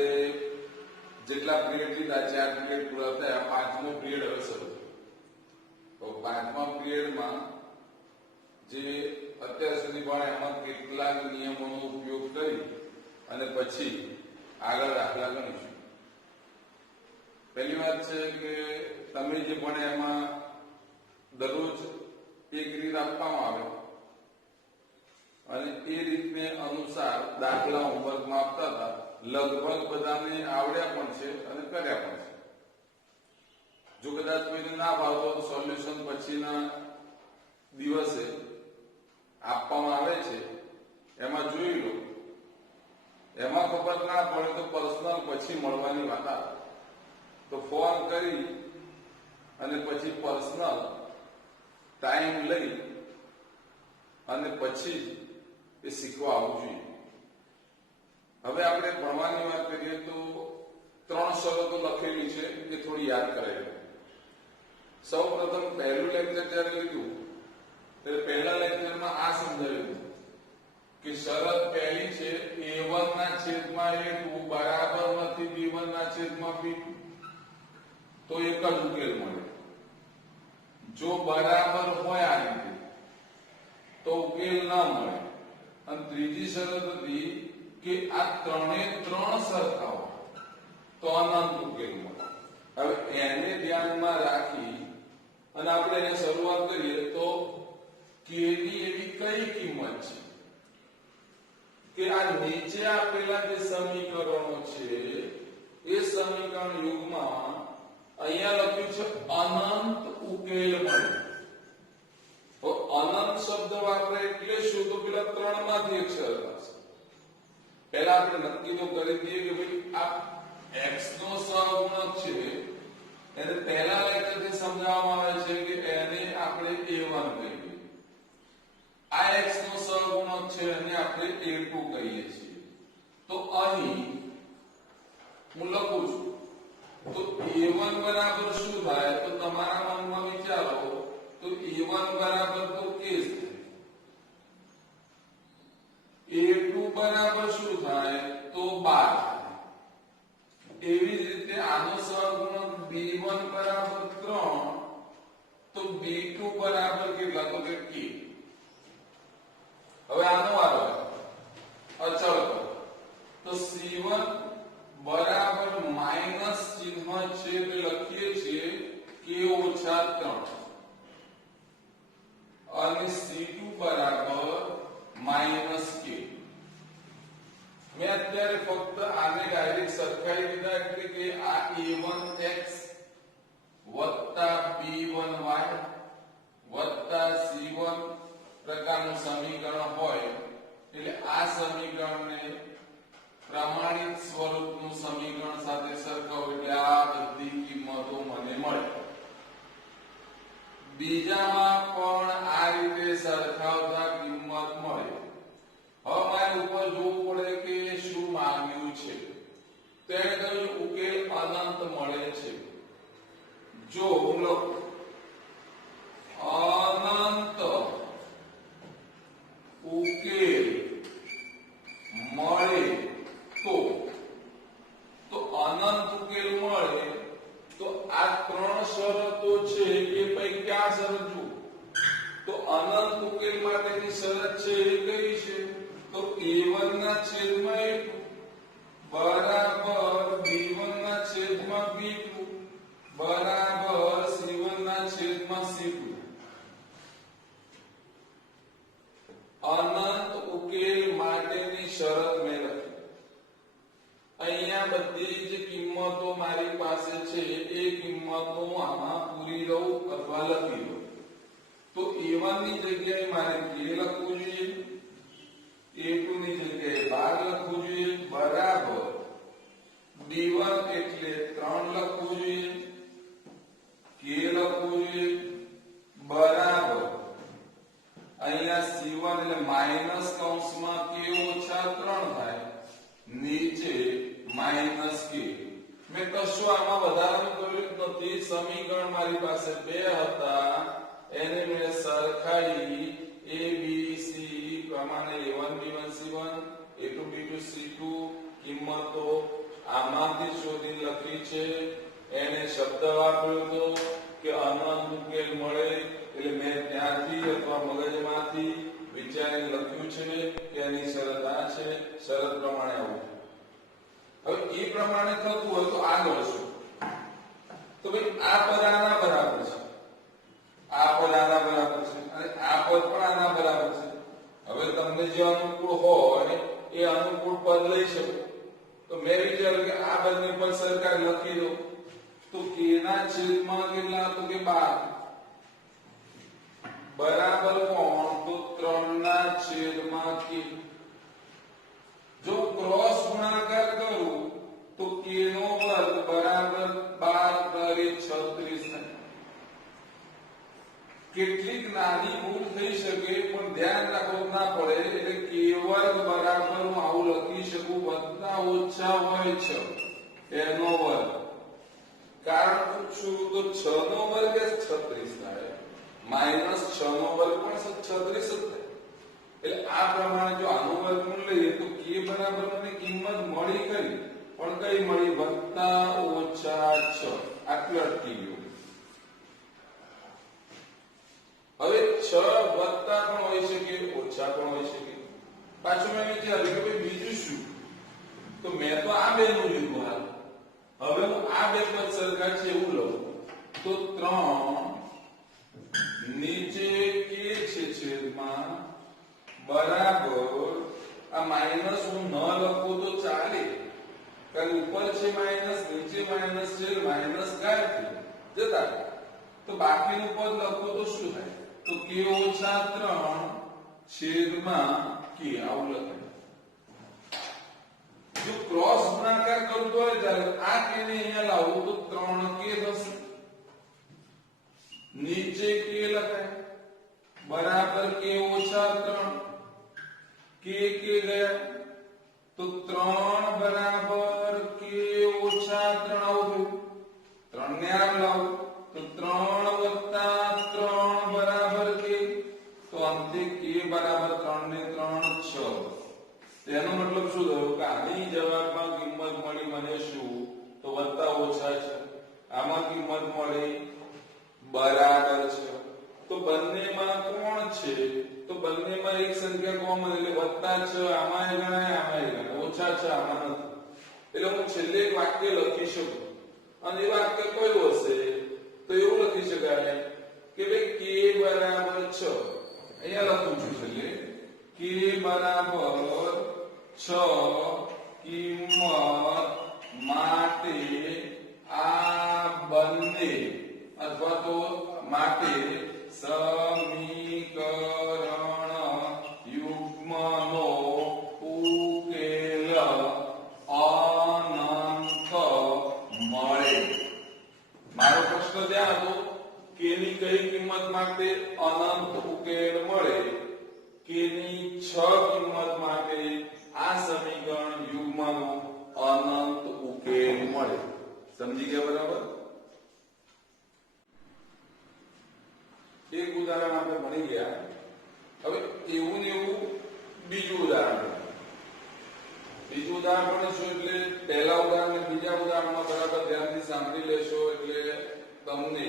આપણે જેટલા પીરિયડ લીધા 4 પીરિયડ પૂરા થયા, 5મો પીરિયડ હવે શરૂ. તો 5મા પીરિયડમાં જે અત્યાર સુધી ભણ્યા એમાં કેટલાક નિયમોનો ઉપયોગ કરી અને પછી આગળ દાખલા ગણીશું. પહેલી વાત છે કે તમે જે ભણ્યા એમાં દરરોજ એક રીત આપવામાં આવે અને એ રીતને અનુસાર દાખલા હોમવર્કમાં આપતા હતા. લગભગ બધાને આવડ્યા પણ છે અને કર્યા પણ છે. જો કદાચ કોઈને ના ભાવતો તો સોલ્યુશન પછીના દિવસે આપવામાં આવે છે, એમાં જોઈ લો. એમાં ખબર ના પડે તો પર્સનલ પછી મળવાની વાત આવે તો ફોન કરી અને પછી પર્સનલ ટાઈમ લઈ અને પછી એ શીખવા આવવું જોઈએ. હવે આપણે ભણવાની વાત કરીએ તો 3 શરતો લખેલી છે એ થોડી યાદ કરાવી. સૌ પ્રથમ પહેલું લેક્ચર જ્યારે લીધું ત્યારે પહેલા લેક્ચરમાં આ સમજાવ્યું કે શરત પહેલી છે a1 ના છેદમાં a2 બરાબર નથી b1 ના છેદમાં b2, તો એક જ ઉકેલ મળે. જો બરાબર હોય આ રીતે તો ઉકેલ ના મળે. અને ત્રીજી શરત હતી કે આ ત્રણે ત્રણ સરખા હોય તો અનંત ઉકેલ મળે. હવે એને ધ્યાનમાં રાખી અને આપણે એને શરૂઆત કરીએ તો કેની એવી કઈ કિંમત છે કે આ નીચે આપેલા જે સમીકરણો છે એ સમીકરણ યુગમાં અહીંયા લખ્યું છે અનંત ઉકેલ મળે. તો અનંત શબ્દ વાપરે એટલે શું? તો પેલા 3 માંથી એક શરત હશે. પહેલા આપણે નક્કી તો કરી દઈએ કે ભાઈ આ x નો સહગુણક છે એને પહેલા લેક્ચરથી સમજાવવામાં આવે છે કે એને આપણે a1 કહીએ. આ x નો સહગુણક છે એને આપણે a2 કહીએ છીએ. તો અહીં હું લખું છું તો a1 બરાબર શું થાય? તો તમારા મનમાં વિચારો તો a1 બરાબર તો k થાય, a2 બરાબર શું થાય? તો 12. એવી જ રીતે આનો સહગુણક b1 બરાબર 3, તો b2 બરાબર કેટલા? તો કે k. હવે આનો વારો અચળ કરો તો c1 બરાબર માઈનસ ચિહ્ન છે તો લખીએ છીએ k ઓછા 3 અને c2 બરાબર માઈનસ k. મેં અત્યારે ફક્ત આને ડાયરેક્ટ સરખાઈ દીધા એટલે કે આ a1x વત્તા b1y વત્તા c1 પ્રકારનું સમીકરણ હોય એટલે આ સમીકરણને પ્રમાણિત સ્વરૂપનું સમીકરણ સાથે સરખાવો એટલે આ બધી કિંમતો મને મળે. બીજામાં પણ આ રીતે સરખાવતા કિંમત મળે. હવે મારે ઉપર જોવું પડે કે શું માંગ્યું છે. તેને કહ્યું ઉકેલ અનંત મળે છે. જો હું લખું અનંત ઉકેલ મળે તો અનંત ઉકેલ મળે તો આ 3 શરતો છે એ પૈકી આ શરત જુઓ તો અનંત ઉકેલ માટેની શરત છે એ કઈ છે? તો a1 ના છેદમાં a2 બરાબર b1 ના છેદમાં b2 બરાબર c1 ના છેદમાં c2. અનંત ઉકેલ માટેની શરત મેં લખી. અહીંયા બધી જ કિંમતો મારી પાસે છે એ કિંમતો આમાં પૂરી લઉં અથવા લખી લઉં. તો a1 ની જગ્યાએ મારે k લખવું જોઈએ, a2 ની જગ્યાએ 12 લખવું જોઈએ બરાબર b1 એટલે 3 લખવું જોઈએ, k લખવું જોઈએ બરાબર અહીંયા c1 એટલે માઈનસ કૌંસમાં k ઓછા 3 થાય નીચે માઈનસ k. મેં કશું આમાં વધારાનું કર્યું નથી. સમીકરણ મારી પાસે 2 હતા એને મેં સરખાઈ a b c પ્રમાણે a1 b1 c1 a2 b2 c2 કિંમતો આમાંથી શોધી લખી છે એને શબ્દ વાપર્યો હતો કે અનંત ઉકેલ મળે એટલે મેં ત્યાંથી અથવા મગજમાંથી વિચારીને લખ્યું છે કે એની શરત આ છે, શરત પ્રમાણે આવું. હવે એ પ્રમાણે થતું હોય તો આગળ શું? તો ભાઈ આ પદ આના બરાબર છે, આ પદ આના બરાબર છે અને આ પદ પણ આના બરાબર છે. હવે તમને જે અનુકૂળ હોય એ અનુકૂળ પદ લઈ શકો. તો મેં વિચાર્યું કે આ બંને પદ સરકાર લખી દો. તો કે ના છેદમાં કેટલા? તો કે 12 બરાબર કોણ? તો 3 ના છેદમાં કે. જો ક્રોસ ગુણાકાર કરું તો કે નો વર્ગ બરાબર 12 36 થાય. કેટલીક નાની ભૂલ થઈ શકે પણ ધ્યાન રાખવું ના પડે. એટલે કે વર્ગ બરાબર હું આવું લખી શકું વત્તા ઓછા હોય 6 એનો વર્ગ. કારણ પૂછું તો 6 નો વર્ગ એ 36 થાય, માઇનસ 6 નો વર્ગ પણ 36 જ થાય. એટલે આ પ્રમાણે જો આનું વર્ગમૂળ લઈએ તો કે બરાબર મને કિંમત મળી ખરી, પણ કઈ મળી? વત્તા ઓછા 6. આટલું અટકી ગયું. હવે 6 વત્તા પણ હોઈ શકે, ઓછા પણ હોઈ શકે. પાછું મેં વિચાર્યું કે ભાઈ બીજું શું? તો મેં તો આ બેનું લીધું. હાલ હવે હું આ બે પદ સરખા છે એવું લઉં તો 3 નીચે કે છે છેદમાં બરાબર આ માઇનસ હું ન લખું તો ચાલે, કારણ ઉપર છે માઇનસ, નીચે માઇનસ છે, માઇનસ ગાયબ થઈ જતા. તો બાકીનું પદ લખું તો શું થાય? તો કે ઓછા 3 છેદમાં કે આવું લખાય. જો ક્રોસ ગુણાકાર કરું તો ચાલે. આ કે ને અહીંયા લાવું તો 3 કે થશે, નીચે કે લખાય બરાબર કે ઓછા 3 કે ગયા તો 3 બરાબર કે ઓછા 3 આવું થયું. 3 ને આમ લાવું તો 3 વત્તા 3 બરાબર કે. તો અંતે કે બરાબર 3 ને 3 6. તેનો મતલબ શું થયો કે આની જવાબમાં કિંમત મળી મને શું? તો વત્તા ઓછા છે. આમાં કિંમત મળી બરાબર છે. તો બંનેમાં કોણ છે? તો બંનેમાં એક સંખ્યા કોમન એટલે વત્તા 6 આમાં ગણાય, આમાં ગણાય, ઓછા 6 આમાં નથી. એટલે હું છેલ્લે એક વાક્ય લખી શકું અને એ વાક્ય કયું હશે? તો એવું લખી શકાય કે ભાઈ કે બરાબર 6. અહીંયા લખું છું છેલ્લે કે બરાબર 6 કિંમત માટે આ બંને અથવા તો માટે સમીકરણ યુગ્મનો ઉકેલ અનંત મળે. મારો પ્રશ્ન ત્યાં હતો કે ની કઈ કિંમત માટે અનંત ઉકેલ મળે? કે ની 6 કિંમત માટે આ સમીકરણ યુગ્મનો અનંત ઉકેલ મળે. સમજી ગયા બરાબર? એક ઉદાહરણ આપણે ભણી ગયા. હવે એવું ને એવું બીજું ઉદાહરણ. બીજું ઉદાહરણ ભણીશું એટલે પહેલા ઉદાહરણ અને બીજા ઉદાહરણમાં બરાબર ધ્યાનથી સાંભળી લેશો એટલે તમને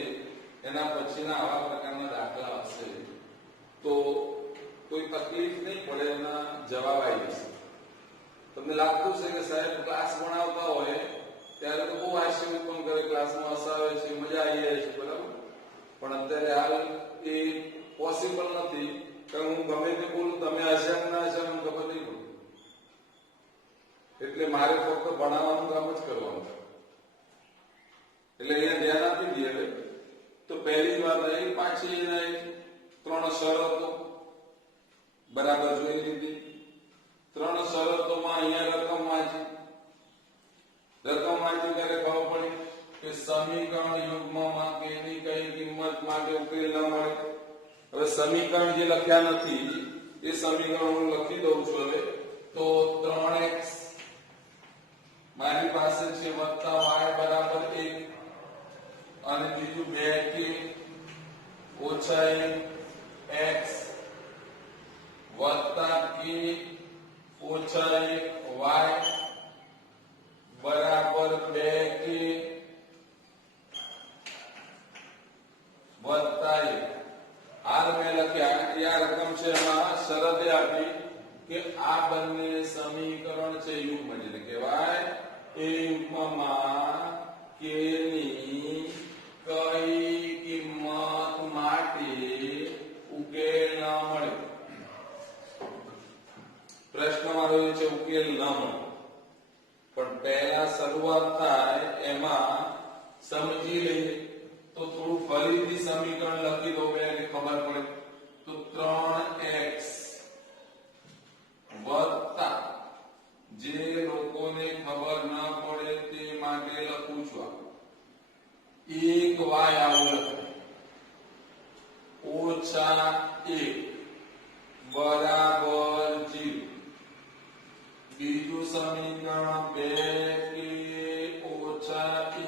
એના પછીના આવા પ્રકારના દાખલા હશે તો કોઈ તકલીફ નહીં પડે, એના જવાબ આવી જશે. તમને લાગતું છે કે સાહેબ ક્લાસ ભણાવતા હોય ત્યારે તો બહુ હાસ્ય ઉત્પન્ન કરે, ક્લાસમાં હસાવે છે, મજા આવી જાય છે, બરાબર. પણ અત્યારે હાલ એ પોસિબલ નથી, કારણ હું ગમે તે બોલું તમે હસ્યા ના હસ્યા મને ખબર નહીં પડે. એટલે મારે ફક્ત ભણાવવાનું કામ જ કરવાનું છે. એટલે અહીંયા ધ્યાન આપી દઈએ. હવે તો પહેલી વાત આવી, પાછી એના 3 શરતો બરાબર જોઈ લીધી. 3 શરતોમાં અહીંયા રકમ વાંચી ત્યારે ખબર પડી કે સમીકરણ યુગ્મમાં કે એની કઈ કિંમત માટે ઉકેલ ન મળે. હવે સમીકરણ જે લખ્યા નથી એ સમીકરણ હું લખી દઉં છું. હવે તો 3x મારી પાસે છે વત્તા y બરાબર 1 અને બીજું 2k ઓછા 1x વત્તા k ઓછા 1y બરાબર 2k વત્તા 1 હાલ મેં લખ્યા એ આ રકમ છે એમાં શરત એ આપી કે આ બંને સમીકરણ છે યુગ્મ જેને કહેવાય એ યુગ્મમાં k ની કઈ કિંમત માટે ઉકેલ ન મળે પ્રશ્નમાં રહ્યું છે ઉકેલ ન મળે પણ પહેલા શરૂઆત થાય એમાં સમજી લઈએ તો થોડું ફરીથી સમીકરણ લખી દો એટલે ખબર પડે તો 3x વત્તા જે લોકોને ખબર ન પડે તે માટે લખું છું 1y આવું લખાય ઓછા 1 બરાબર 0 બીજું સમીકરણ 2k ઓછા 1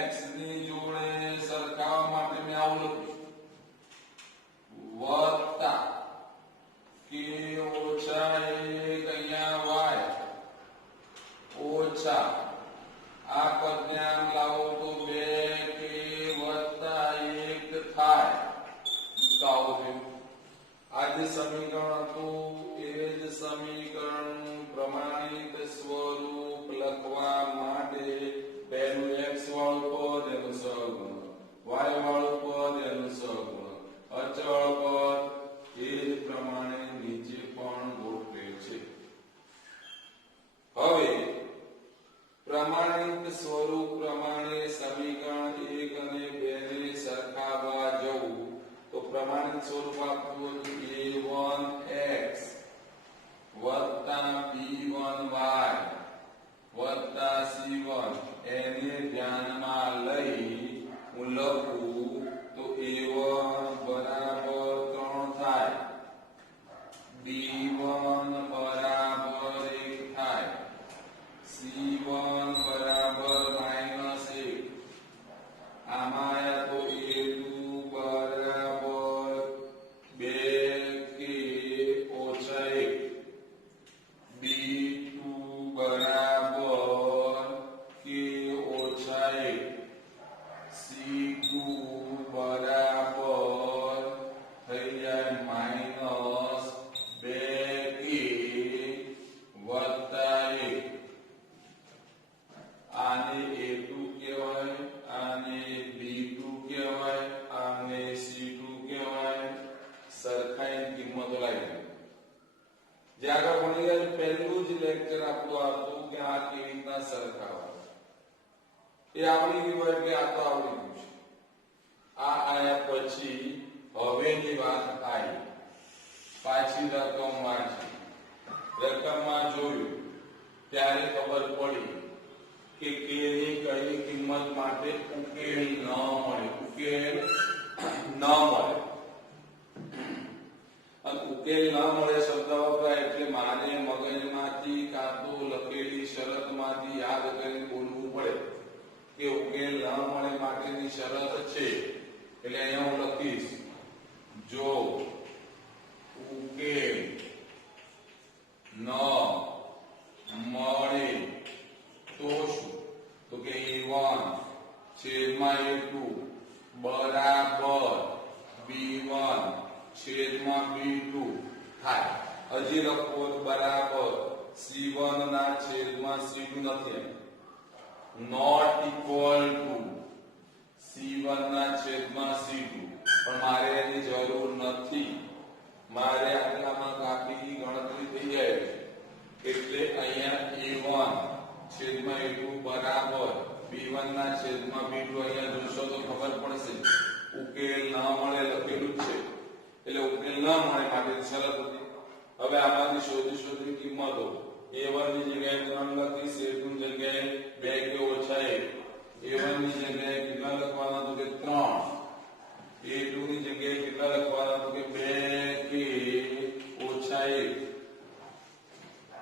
x ની જોડે સરખાવવા માટે મેં આવું લખ્યું વત્તા k ઓછા 1 અહીંયા y ઓછા આ પદને આમ લાવો તો 2k વત્તા 1 થાય તો આવું થયું આ જે સમીકરણ હતું એ જ સમીકરણ પ્રમાણિત સ્વરૂપ લખવા માટે પહેલું x વાળું પદ એનું સહગુણક y વાળું પદ એનું સહગુણક અચળ પદ એ જ પ્રમાણે નીચે પણ ગોઠવે છે હવે પ્રમાણિત સ્વરૂપ પ્રમાણે સમીકરણ 1 અને 2 ને સરખાવવા જવું તો પ્રમાણિત સ્વરૂપ આપવું a1x વત્તા b1y વત્તા c1 એને ધ્યાનમાં લઈ હું લખું તો a1 બરાબર 3 થાય b1 બરાબર 1 થાય c1 બરાબર -1 આમાં તો a2 બરાબર 2k ઓછા 1 b2 બરાબર k ઓછા 1 c2 બરાબર થઈ જાય -2k વત્તા 1 આને a2 કહેવાય આને b2 કહેવાય આને c2 કહેવાય સરખાઈ કિંમતો લાવી જે આગળ ભણી ગયા પહેલું જ લેક્ચર આપણું હતું કે આ કેવી રીતના સરખાવવા એ આવડી ગયું હોય કે આ તો આવડી ગયું છે આ આયા પછી હવેની વાત આવી પાછી રકમ વાંચી રકમમાં જોયું ત્યારે ખબર પડી કે k ની કઈ કિંમત માટે ઉકેલ ન મળે અને ઉકેલ ન મળે શબ્દ વપરાય એટલે માને મગજમાંથી કાં તો લખેલી શરતમાંથી યાદ કરીને બોલવું પડે કે ઉકેલ ન મળે માટેની શરત છે એટલે અહીંયા હું લખીશ જો ઉકેલ ન મળે તો શું તો કે a1 છેદમાં a2 બરાબર b1 છેદમાં b2 થાય હજી લખો બરાબર c1 ના છેદમાં c2 નથી નોટ ઇક્વલ ટુ c1 ના છેદમાં c2 પણ મારે એની જરૂર નથી મારે આટલામાં કાપી ગણતરી થઈ જાય છે એટલે અહીંયા a1 છેદમાં a2 બરાબર b1 ના છેદમાં b2 અહીંયા જોશો તો ખબર પડશે ઉકેલ ના મળે લખેલું છે એટલે ઉકેલ ના મળે માટેની શરત હતી હવે આમાંથી શોધી કિંમતો a1 ની જગ્યાએ 3 લખીશ a2 ની જગ્યાએ 2k ઓછા 1 a1 ની જગ્યાએ કેટલા લખવાના તો કે 3 a2 ની જગ્યાએ કેટલા લખવાના તો કે 2k ઓછા 1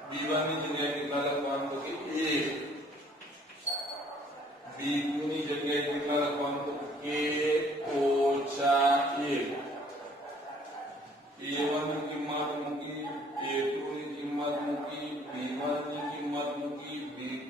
b1 ની જગ્યાએ કેટલા લખવાનું તો કે 1 b2 ની જગ્યાએ કેટલા લખવાનું તો k ઓછા 1 a1 ની કિંમત મૂકી a2 ની કિંમત મૂકી b1 ની કિંમત મૂકી b2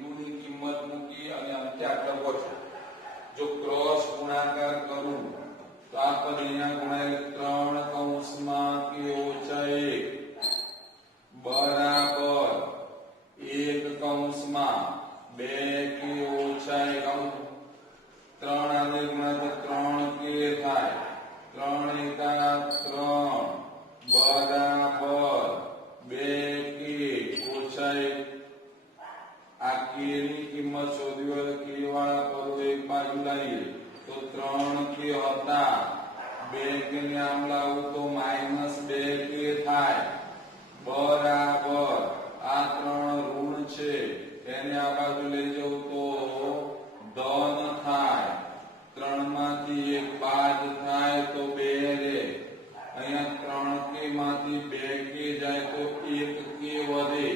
2k ને આમ લાવું તો -2k થાય બરાબર આ 3 ઋણ છે એને આ બાજુ લઈ જવું તો ધન થાય 3 માંથી 1 બાદ થાય તો 2 રહે અહીંયા 3k માંથી 2k જાય તો 1k વધે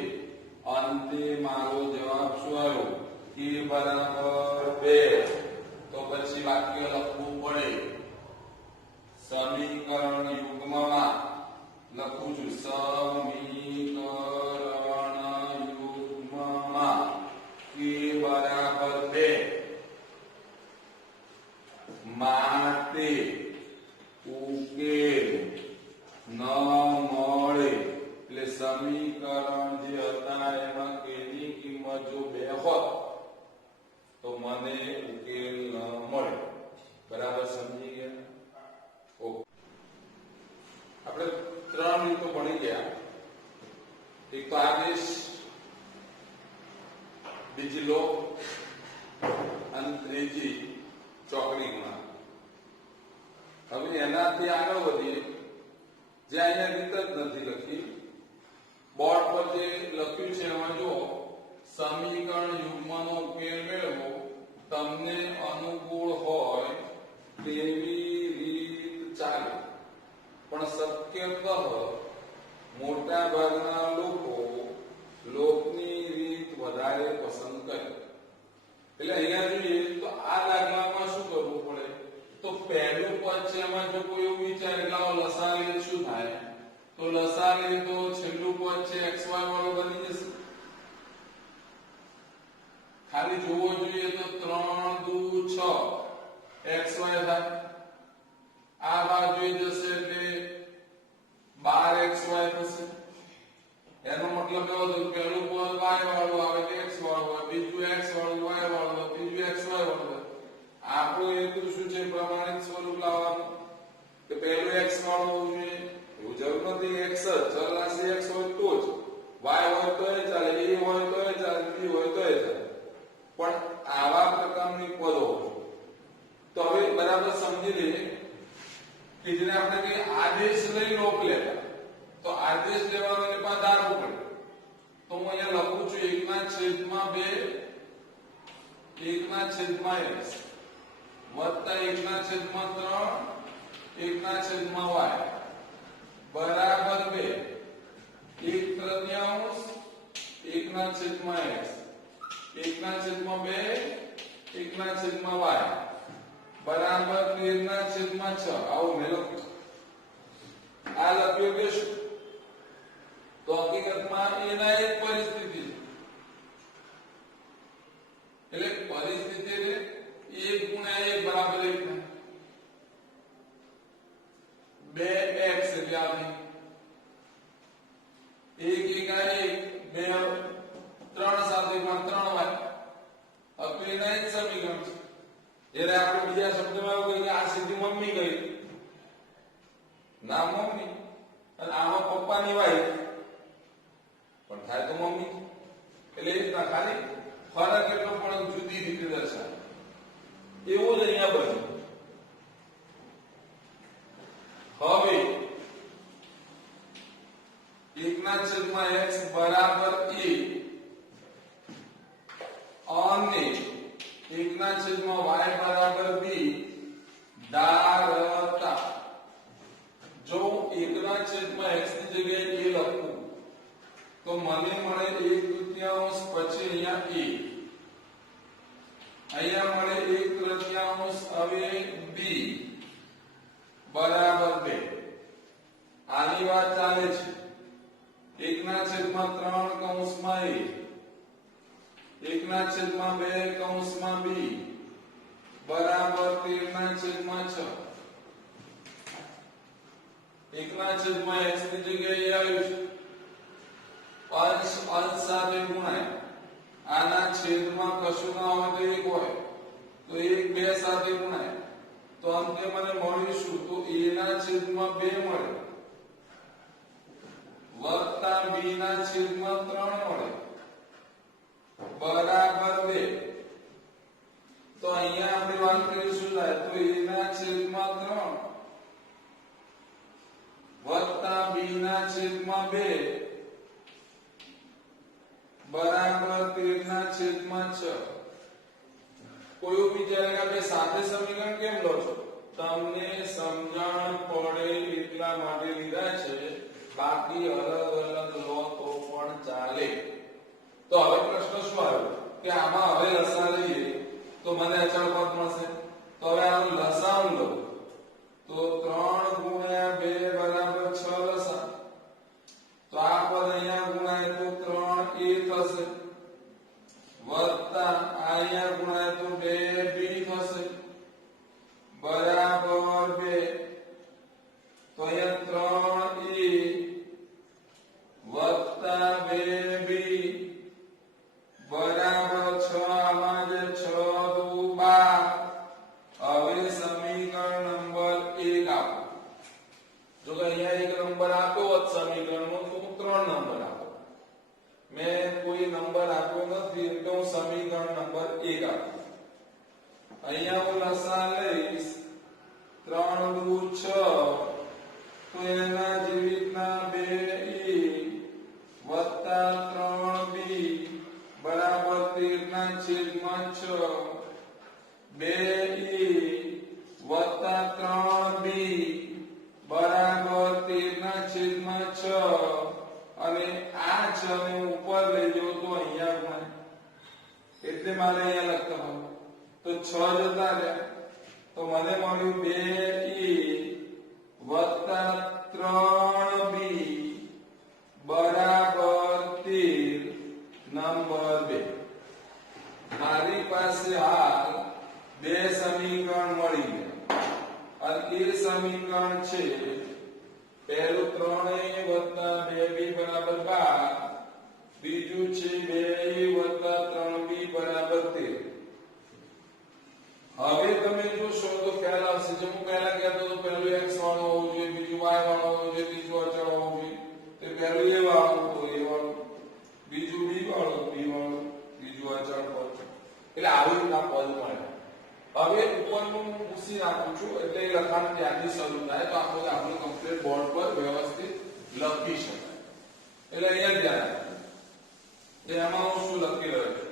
અંતે મારો જવાબ શું આવ્યો k બરાબર 2 તો પછી વાક્ય લખવું પડે સમીકરણ યુગ્મમાં લખું છું સમીકરણ યુગ્મમાં k બરાબર 2 માટે ઉકેલ ન મળે એટલે સમીકરણ જે હતા એમાં k ની કિંમત જો 2 હોત તો મને ઉકેલ ન મળે બરાબર સમજી ગયા ઓકે આપણે 3 રીતો ભણી ગયા એક તો આદેશ બીજી લોક અને ત્રીજી ચોકડી ગુણાકાર હવે એનાથી આગળ વધીએ જે અહીંયા રીત જ નથી લખી બોર્ડ પર જે લખ્યું છે એમાં જો સમીકરણ યુગ્મનો ઉકેલ મેળવો તમને અનુકૂળ હોય તેવી રીત ચાલે પણ શક્યતઃ મોટા ભાગના લોકો લોકની રીત વધારે પસંદ કરે એટલે અહીંયા જોઈએ તો આ દાખલામાં શું કરવું પડે તો પહેલું પદ છે એમાં જો કોઈ એવું વિચારે કે લાવો લસા લઈએ શું થાય તો લસા લઈએ તો છેલ્લું પદ છે xy વાળો બની જશે ખાલી જોવો જોઈએ તો 3 દુ 6 xy થાય આ બાજુ જશે એટલે 12xy થશે એનો મતલબ એવો થયો પહેલું પદ y વાળું આવે તો x વાળું હોય બીજું x વાળું y વાળું હોય ત્રીજું xy વાળું હોય આપણું હેતુ શું છે પ્રમાણિત સ્વરૂપ લાવવાનું કે પહેલું x વાળું હોવું જોઈએ એવું જરૂર નથી x જ ચલરાશિ x હોય તો જ y હોય તો એ ચાલે a હોય તો એ ચાલે b હોય તો એ ચાલે પણ આવા પ્રકારની પદો તો હવે બરાબર સમજી લઈએ કે જેને આપણે કે આદેશ લઈ લોક લેતા તો આદેશ લેવાનો એટલે પણ ધારવું પડે તો હું અહીંયા લખું છું 1/2 વત્તા 1/3 1/y બરાબર 2 1/3 1/x 1/2 1/y બરાબર 13/6 આવું મેં લખ્યું આ લખ્યું કે શું તો હકીકતમાં એના એક પરિસ્થિતિ છે એટલે પરિસ્થિતિ રે 1 ગુણ્યા 1 બરાબર 1 થાય 2x એટલે આવે 1 1 2 3 સાથે માં 3y અપીના એક સમીકરણ છે એટલે આપણે બીજા શબ્દમાં એવું કહીએ કે આ સીધી મમ્મી ગઈ ના મમ્મી અને આમાં પપ્પાની વાઈફ પણ થાય તો મમ્મી એટલે એક ના ખાલી ફરક એટલો પણ જુદી રીતે દર્શાવે એવું જ અહીંયા બન્યું હવે 1/x બરાબર a અને 1/y બરાબર b ધારતા જો 1/x ની જગ્યાએ a લખું તો મને મળે 1/3 પછી અહીંયા મળે 1/3 હવે b બરાબર 2 આની વાત ચાલે છે 1/3 કૌંસમાં a 1/2 કૌંસમાં b બરાબર 13/6 1/x ની જગ્યાએ આવ્યું છે અંશ સાથે ગુણાય આના છેદમાં કશું ના હોય તો 1 હોય તો 1 2 સાથે ગુણાય તો અંતે મને મળ્યું શું તો a ના છેદમાં 2 મળે વત્તા b ના છેદમાં 3 મળે બરાબર 2 તો અહીંયા આપણે વાત કરીશું તો a ના છેદમાં 3 વત્તા બી ના છેદમાં 2 બરાબર 13 ના છેદમાં 6. કોઈ વિચારેગા કે સાથે સમીકરણ કેમ લો છો? તમને સમજણ પડે એટલા માટે લીધા છે, બાકી અલગ અલગ લો તો પણ ચાલે. તો હવે પ્રશ્ન શું આવ્યો કે આમાં હવે લસા લઈએ તો મને અચળ પદ મળશે. તો હવે આનો લસાઅ લો તો 3 ગુણ્યા 2 બરાબર 6 લસા. તો આ પદ અહીંયા ગુણાય તો 3a થશે વત્તા અહીંયા ગુણાય તો 2b થશે બરાબર 2. તો અહીંયા 3a વત્તા 2b બરાબર 6. આમાં જે 6 દુ 12. હવે સમીકરણ નંબર 1 આપો. જો કે અહીંયા એક નંબર આપ્યો હોત સમીકરણનો તો હું 3 નંબર આપો. મેં કોઈ નંબર આપ્યો નથી એટલે હું સમીકરણ નંબર 1 આપું. અહીંયા હું લસા લઈશ 3 દુ 6. તો એના જેવી રીતના 2a વત્તા 3b બરાબર 13 ના છેદમાં 6. 2a વત્તા 3b બરાબર 13 ના છેદમાં 6. અને આ 6 ને ઉપર લઈ જાઓ તો અહીંયા ગુણાય એટલે મારે અહીંયા લખતા હોય તો 6 જતા રહ્યા. તો મને મળ્યું 2a વત્તા 3b બરાબર 13 નંબર 2. મારી પાસે હાલ બે સમીકરણ મળી ગયા અને એ સમીકરણ છે પહેલું 3a વત્તા 2b બરાબર 12. બીજું છે 2a વત્તા 3b બરાબર 13. હવે તમે જોશો તો ખ્યાલ આવશે. જે હું પહેલા કહેતો હતો પહેલું x વાળું હોવું જોઈએ, બીજું y વાળું હોવું જોઈએ, ત્રીજું અચળ હોવું જોઈએ. તો પહેલું a વાળું તો a વાળું, બીજું b વાળું b વાળું, બીજું અચળ પદ. એટલે આવી રીતના પદ મળે. હવે ઉપરનું હું પૂછી નાખું છું એટલે એ લખાણ ત્યાંથી શરૂ થાય તો આપણે કમ્પ્લીટ બોર્ડ પર વ્યવસ્થિત લખી શકાય. એટલે અહીંયા ધ્યાન રાખજો. એમાં હું શું લખી રહ્યો છું?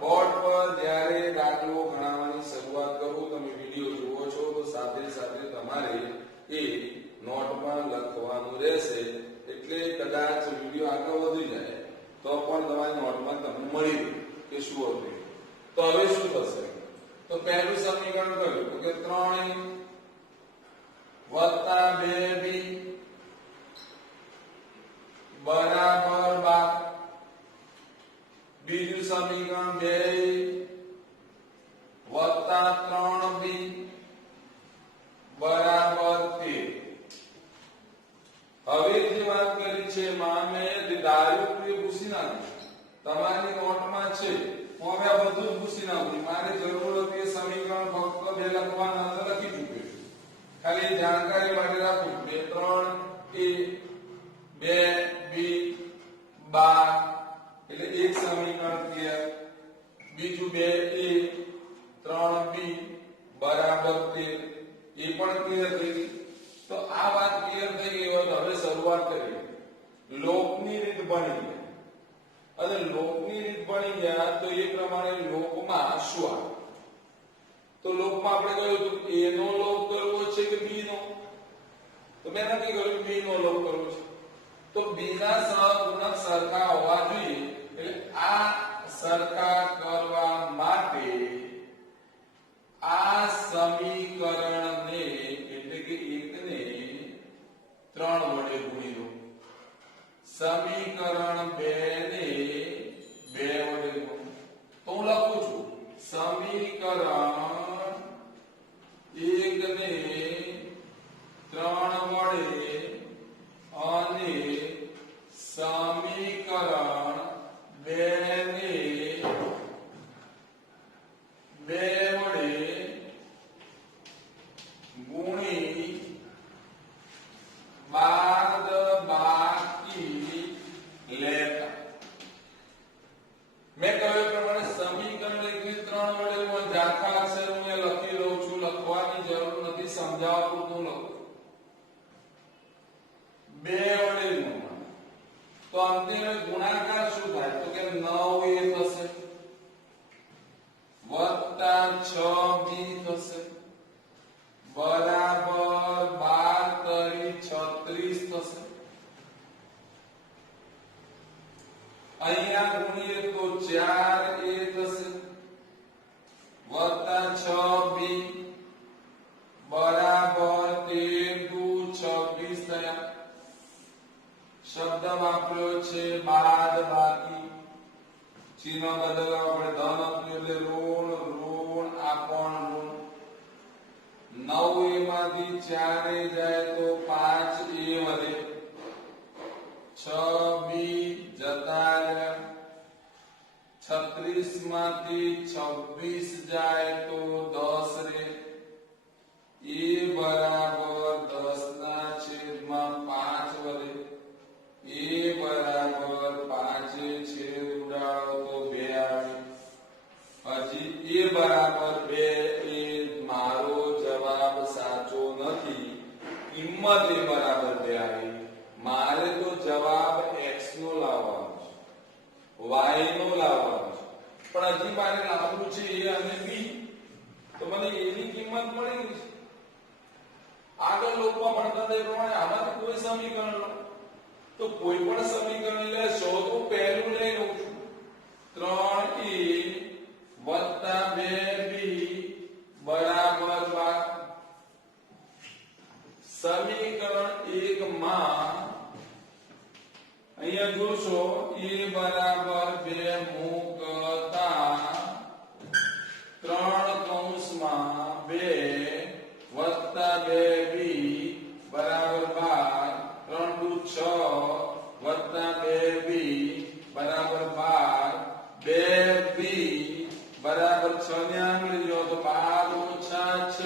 બોર્ડ પર જ્યારે દાખલો ગણવાની શરૂઆત કરું તમે વિડિયો જુઓ છો તો સાથે સાથે તમારે એ નોટમાં લખવાનું રહેશે. એટલે કદાચ વિડિયો આગળ વધી જાય તો પણ તમારી નોટમાં તમને મળી રહે કે શું હતું. તો હવે શું થશે? તો પહેલું સમીકરણ કર્યું તો કે 3a વત્તા 2b બરાબર 12. બીજું સમીકરણ 2a વત્તા 3b બરાબર 13. હવે જે વાત કરી છે એમાં મેં ધાર્યું કે પૂછી નાખ્યું. તમારી નોટમાં છે હું હવે આ બધું જ પૂછી નાખું. મારે જરૂર હતી એ સમીકરણ ફક્ત બે લખવાના હતા, લખી ચૂક્યો છું. ખાલી જાણકારી માટે રાખું 2 3a 2b 12 એટલે એક સમીકરણ ક્લિયર. બીજું 2a 3b બરાબર 13 એ પણ ક્લિયર થઈ ગઈ. તો આ વાત ક્લિયર થઈ ગઈ હોય તો હવે શરૂઆત કરીએ. લોકની રીત બની ગઈ અને લોકની રીત બની ગયા તો એ પ્રમાણે લોકમાં શું આવે? તો લોકમાં આપણે કહ્યું હતું a નો લોક કરવો છે કે b નો? તો મેં નક્કી કર્યું b નો લોક કરવો છે. તો b ના સહગુણક સરખા હોવા જોઈએ. એટલે આ સરખા કરવા માટે આ સમીકરણને એટલે કે 1 ને 3 વડે ગુણી દો. સમીકરણ 2 ને 2 વડે ગુણો. તો હું લખું છું સમીકરણ 1 ને 3 વડે અને સમીકરણ 2 ને 2 વડે ગુણી બાદ બાકી લેતા. 2 વડે ગુણવાનું. તો અંતે ગુણાકાર શું થાય? તો કે 9a થશે વત્તા 6b થશે બરાબર 12 તરી 36 થશે. અહીંયા ગુણીએ તો 4a થશે વત્તા 6b બરાબર 13 દુ 26 થયા. શબ્દ વાપર્યો છે બાદ બાકી, ચિહ્ન બદલવા પડે, ધન આપ્યું એટલે ઋણ ઋણ આપણ ઋણ. 9a માંથી 4a જાય તો 5a વધે, 6b જતા રહ્યા, 36 માંથી 26 જાય તો 10 રહે. a બરાબર 10 ના છેદમાં 5 વધે, a બરાબર 5 છેદ ઉડાડો તો 2 આવે. હજી a બરાબર 2 એ મારો જવાબ સાચો નથી. કિંમત a બરાબર 2 આવી. મારે તો જવાબ x નો લાવવાનો છે, y નો લાવવાનો છે, પણ હજી મારે લાવવું છે a અને b. તો મને a ની કિંમત મળી ગઈ છે. આગળ લોકમાં ભણતા તે પ્રમાણે આમાંથી કોઈ સમીકરણ લો, તો કોઈ પણ સમીકરણ લેશો તો પહેલું લઈ લઉં છું 3a વત્તા 2b બરાબર 12. સમીકરણ 1 માં અહીંયા જોશો a બરાબર 2 મૂકતા 3 કૌંસમાં 2 વત્તા 2b બરાબર 12, 3 દુ 6 વત્તા 2b બરાબર 12, 2b બરાબર 6 ને આમ લઈ લો તો 12 ઓછા 6,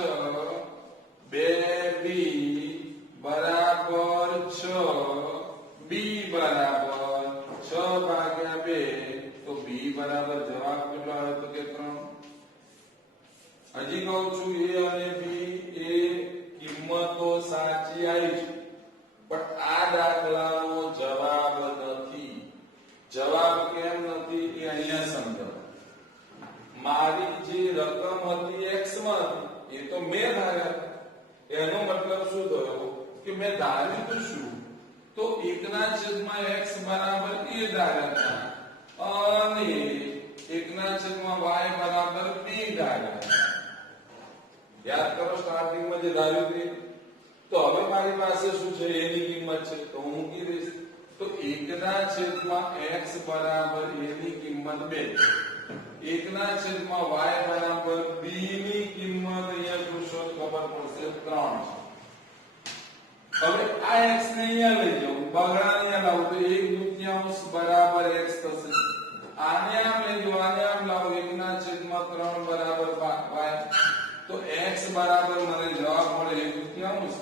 2b બરાબર 6, b બરાબર 6 ભાગ્યા 2, તો b બરાબર જવાબ કેટલો આવે તો કે 3. હજી કહું છું a અને b એ કિંમતો સાચી આવી છે, પણ આ દાખલાનો જવાબ નથી. જવાબ કેમ નથી એ અહીંયા સમજાવો. મારી જે રકમ હતી x માં હતી એ તો મેં ધાર્યા, એનો મતલબ શું થયો કે મેં ધાર્યું તો શું, તો 1/x બરાબર a ધાર્યા અને 1/y બરાબર b ધાર્યા. યાદ કરો સ્ટાર્ટિંગ માં જે ધાર્યું તે. તો હવે મારી પાસે શું છે, એની કિંમત છે તો હું મૂકી દઈશ. તો 1/x બરાબર a ની કિંમત 2, 1/y બરાબર b ની કિંમત અહીંયા જોશો ખબર પડશે 3 છે. હવે આ x ને અહીંયા લઈ જાઉં, બગડા અહીંયા લાવું તો 1/2 બરાબર x થશે. આને આમ લઈ જાઉં, આને આમ લાવો 1/3 બરાબર y. તો x બરાબર મને જવાબ મળે 1/2,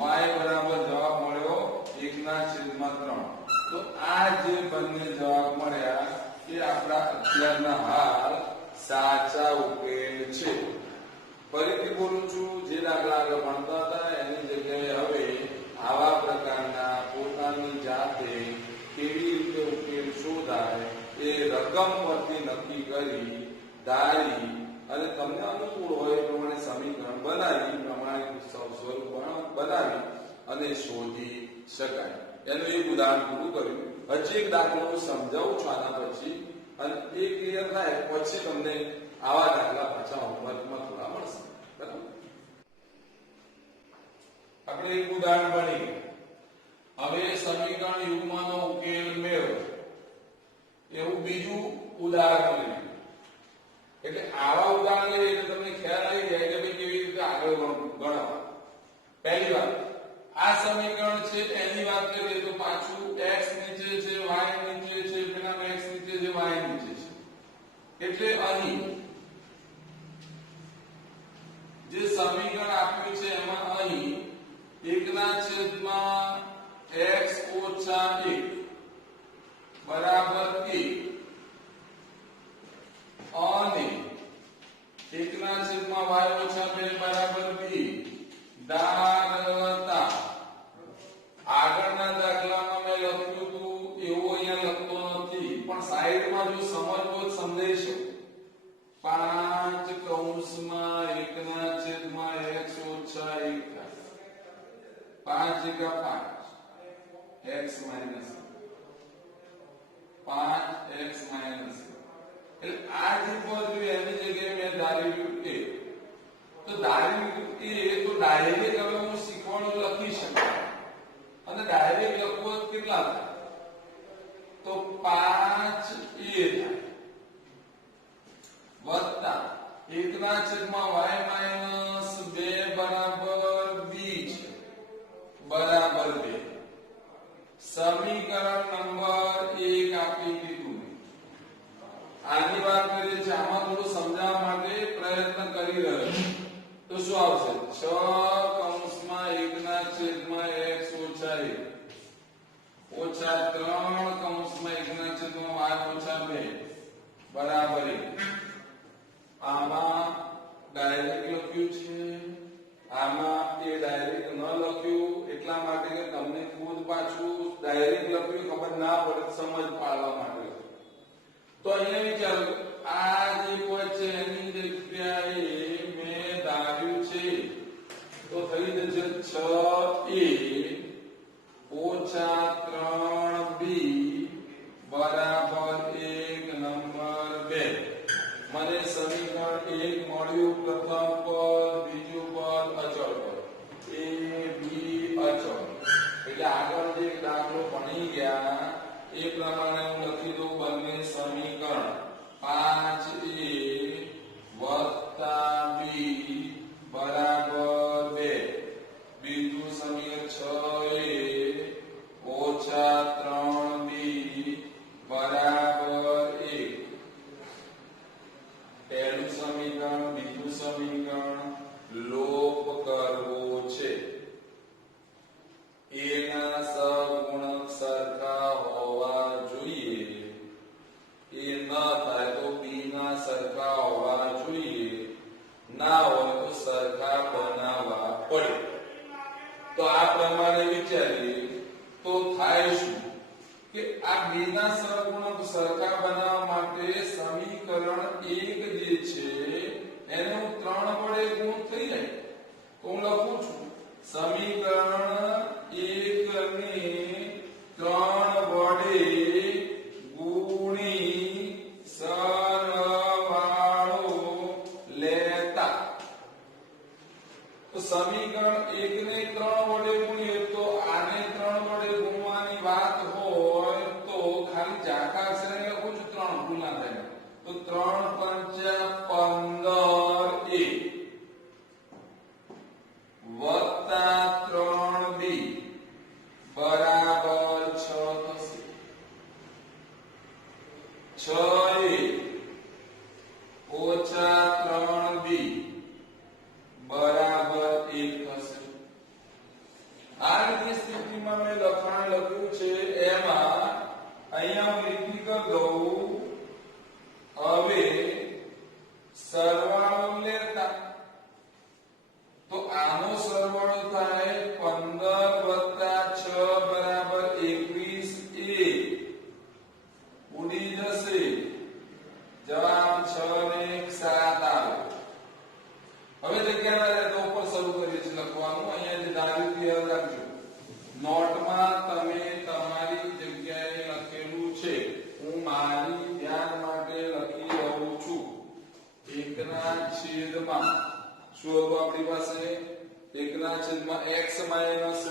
y બરાબર જવાબ મળ્યો 1/3. તો આ જે બંને જવાબ મળ્યા એ આપણા અત્યારના હાલ સાચા ઉકેલ છે. ફરીથી બોલું છું, જે દાખલા આગળ ભણતા હતા એની જગ્યાએ હવે આવા પ્રકારના પોતાની જાતે કેવી રીતે ઉકેલ શોધાય એ રકમ પરથી નક્કી કરી ધારી અને તમને અનુકૂળ હોય એ પ્રમાણે સમીકરણ બનાવી પ્રમાણિત સ્વરૂપ બનાવી અને શોધી શકાય. એનું એક ઉદાહરણ પૂરું કર્યું. હજી એક દાખલો હું સમજાવું છું આના પછી, અને એ ક્લિયર થાય પછી તમને આવા દાખલા પાછા હોમવર્કમાં થોડા મળશે. બરાબર? આપણે એક ઉદાહરણ બની ગયું. હવે સમીકરણ યુગ્મનો ઉકેલ મેળવો એવું બીજું ઉદાહરણ લઈએ. એટલે આવા ઉદાહરણ લઈએ એટલે તમને ખ્યાલ આવી જાય કે ભાઈ કેવી રીતે આગળ ગણવા. પહેલી વાત, આ સમીકરણ છે એની વાત કરીએ તો પાછું x નીચે છે, y નીચે છે, પેલા x નીચે છે, y નીચે છે. એટલે અહીં જે સમીકરણ આપ્યું છે એમાં અહીં 1/x ઓછા 1 બરાબર 1 અને 1/y ઓછા 2 બરાબર 2 ધારતા આગળના 5 એકા 5 x માઇનસ 5x માઇનસ એટલે આ જે પદ એની જગ્યાએ મેં ધાર્યું a તો ધાર્યું a તો ડાયરેક્ટ હવે હું શીખવાનું લખી શકું અને ડાયરેક્ટ લખવું કેટલા થાય તો 5a થાય વત્તા 1/y માઇનસ 2 બરાબર b છે બરાબર 2 સમીકરણ નંબર 1 આપી દીધું આની વાત કરીએ છીએ આમાં થોડું સમજાવવા માટે પ્રયત્ન કરી રહ્યો છું તો શું આવશે 6 ઓછા 3 1/y - 2 બરાબર 1 આમાં ડાયરેક્ટ લખ્યું છે આમાં એ ડાયરેક્ટ ન લખ્યું એટલા માટે કે તમને ખુદ પાછું ડાયરેક્ટ લખ્યું ખબર ના પડે સમજ પાડવા માટે તો અહીંયા વિચારો આ જે પદ છે એની જગ્યાએ મેં ધાર્યું છે તો થઈ જશે 6a ઓછા 3b બરાબર 1 નંબર 2 મને સમીકરણ 1 મળ્યું પ્રથમ પદ બીજું પદ અચળ પદ a b અચળ એટલે આગળ જે દાખલો ભણી ગયા એ પ્રમાણે હું લખી દઉં બંને સમીકરણ 5a વત્તા b બરાબર 2 બીજું સમીકરણ 6a ઓછા 3b બરાબર 1 પહેલું સમીકરણ બીજું સમીકરણ લોપ કરવો છે a ના સહગુણક સરખા હોવા જોઈએ એ ન થાય તો b ના સરખા હોવા જોઈએ ના હોય તો સરખા બનાવવા પડે તો આ પ્રમાણે વિચારીએ તો થાય શું કે આ b ના સહગુણક સરખા બનાવવા માટે સમીકરણ 1 જે છે એને હું 3 વડે ગુણ થઈ જાય તો હું લખું છું સમીકરણ 1 ને 3 વડે ગુણી સરવાળો લેતા તો સમીકરણ 1 ને 3 વડે ગુણીએ તો આને 3 વડે ગુણવાની વાત હોય તો ખાલી જાકા અક્ષરે લખું છું 3 ભૂલ ના થાય તો 3 પંચા 15a વત્તા 3b બરાબર 6 થશે 6a ઓછા 3b બરાબર 1 થશે આ રીતે સ્થિતિમાં મેં લખાણ લખ્યું છે એમાં અહીંયા હું લીટી કરી દઉં હવે સરવાળો લેતા તો આનો સરવાળો થાય 15 6 બરાબર 21a ઉડી જશે જવાબ 6 ને 7 આવે હવે જગ્યા ના તો ઉપર શરૂ કરીએ છીએ લખવાનું અહીંયા જે ધાર્યું તે યાદ રાખજો નોટમાં તમે તમારી જગ્યાએ લખેલું છે હું મારી ધ્યાન માટે લખી રહ્યો છું 1 ના છેદમાં શું હતું આપણી પાસે 1 ના છેદમાં x માઈનસ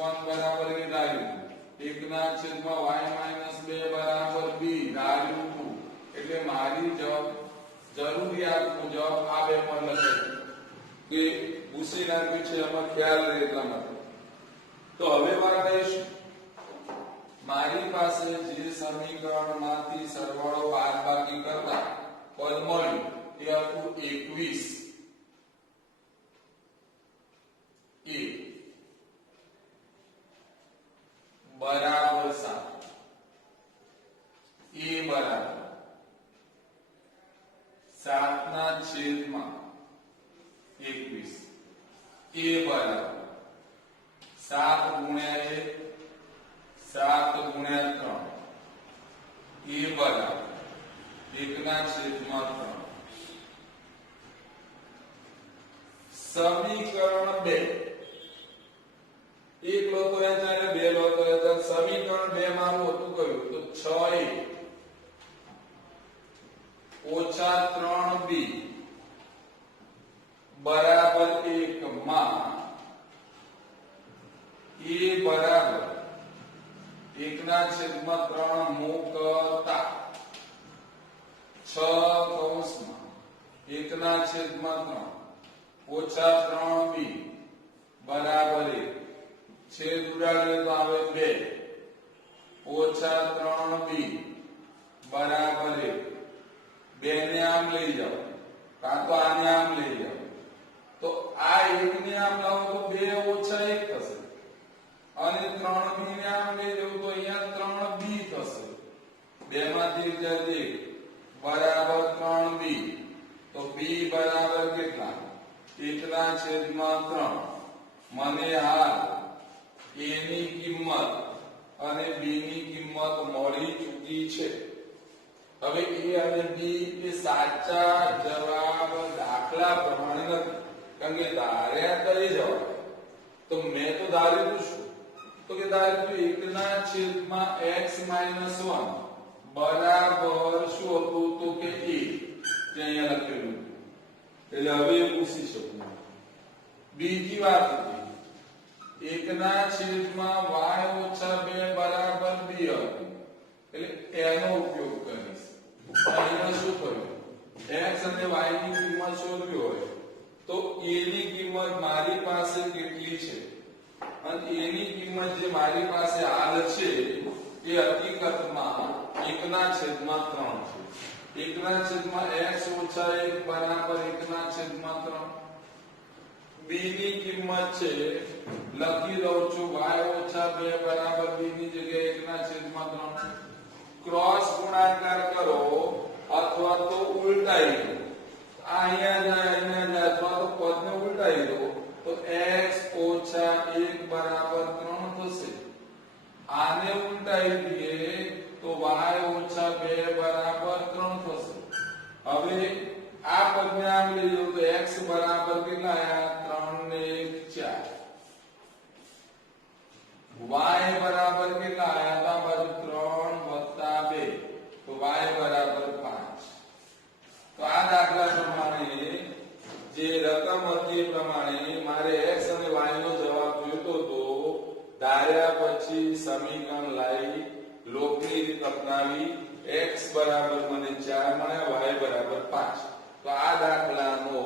1 બરાબર કે ધાર્યું 1 ના છેદમાં y માઈનસ 2 બરાબર b ધાર્યું હતું એટલે મારી જરૂરિયાત મુજબ આ બે પણ લખે કે ભૂસી નાખ્યું છે એમાં ખ્યાલ રહે એટલા માટે તો હવે વાત આવીશું મારી પાસે જે સમીકરણમાંથી સરવાળો બાદબાકી કરતા પદ મળ્યું તે હતું 21 a બરાબર 7 a બરાબર 7 ના છેદમાં 21 a બરાબર 7 ગુણ્યા 1 7 ગુણ્યા 3 a બરાબર 1 ના છેદમાં 3 સમીકરણ 2 એ બરાબર 1/3 મૂકતા 6 કૌંસમાં 1/3 ઓછા 3b બરાબર 1 છેદ ઉડાડીએ તો આવે 2 ઓછા 3b બરાબર 1 2 ને આમ લઈ જાઓ કાં તો આને આમ લઈ જાઓ તો આ 1 ને આમ લાવો તો 2 ઓછા 1 થશે અને 3b ને આમ લઈ જાઓ તો અહીંયા 3b થશે 2 માંથી 1 બરાબર 3b તો b બરાબર કેટલા 1/3 મને હાલ a ની કિંમત અને b ની કિંમત મળી ચૂકી છે હવે a અને b એ સાચા જવાબ દાખલા પ્રમાણે નથી કારણ કે ધાર્યા કરી જવાબ તો મેં તો ધાર્યું શું તો કે ધાર્યું 1/x-1 બરાબર શું હતું તો કે a જે અહીંયા લખેલું એટલે હવે પૂછી શકું બીજી વાત હતી 1/y-2 બરાબર b હતું એટલે એનો ઉપયોગ કરીશ અહીંયા શું કર્યું x અને y ની કિંમત શોધવી હોય તો a ની કિંમત મારી પાસે કેટલી છે અને a ની કિંમત જે મારી પાસે હાલ છે એ હકીકતમાં 1/3 છે 1/x-1 બરાબર 1/3 b ની કિંમત છે લખી દઉં છું y-2 બરાબર b ની જગ્યાએ 1/3 ક્રોસ ગુણાકાર કરો અથવા તો ઉલટાઈ દો અહીંયા જાય અથવા તો પદને ઉલટાઈ દો તો x-1 બરાબર 3 થશે આને ઉલટાઈ દઈએ તો y-2 બરાબર 3 થશે હવે આ પદને આમ લઈ લો તો x બરાબર કેટલા આયા 3 ને 4 y બરાબર કેટલા આયા આ બાજુ 3 + 2 તો y બરાબર 5 તો આ દાખલા પ્રમાણે જે રકમ હતી એ પ્રમાણે મારે x અને y નો જવાબ જોઈતો તો ધાર્યા પછી સમીકરણ લાવી લોકની રીત અપનાવી x બરાબર મને 4 મળ્યા y બરાબર 5 તો આ દાખલાનો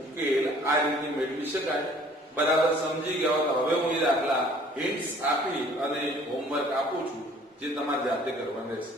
ઉકેલ આ રીતે મેળવી શકાય બરાબર સમજી ગયા તો હવે હું એ દાખલા હિન્ટ્સ આપી અને હોમવર્ક આપું છું જે તમારે જાતે કરવાનું રહેશે